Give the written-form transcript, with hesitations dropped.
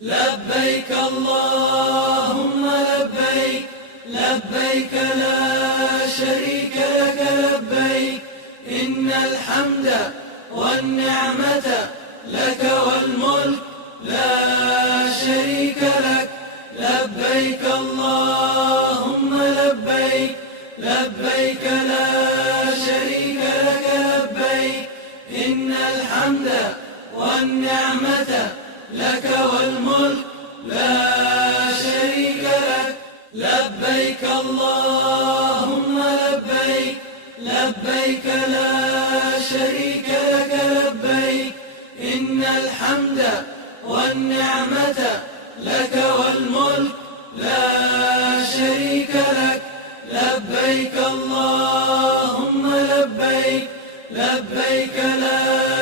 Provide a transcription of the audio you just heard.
لبيك اللهم لبيك، لبيك لا شريك لك لبيك، إن الحمد والنعمة لك والملك لا شريك لك. لبيك اللهم لبيك، لبيك لا شريك لك لبيك، إن الحمد والنعمة لك والملك لا شريك لك. لبيك اللهم لبيك، لبيك لا شريك لك لبيك، إن الحمد والنعمة لك والملك لا شريك لك. لبيك اللهم لبيك، لبيك لا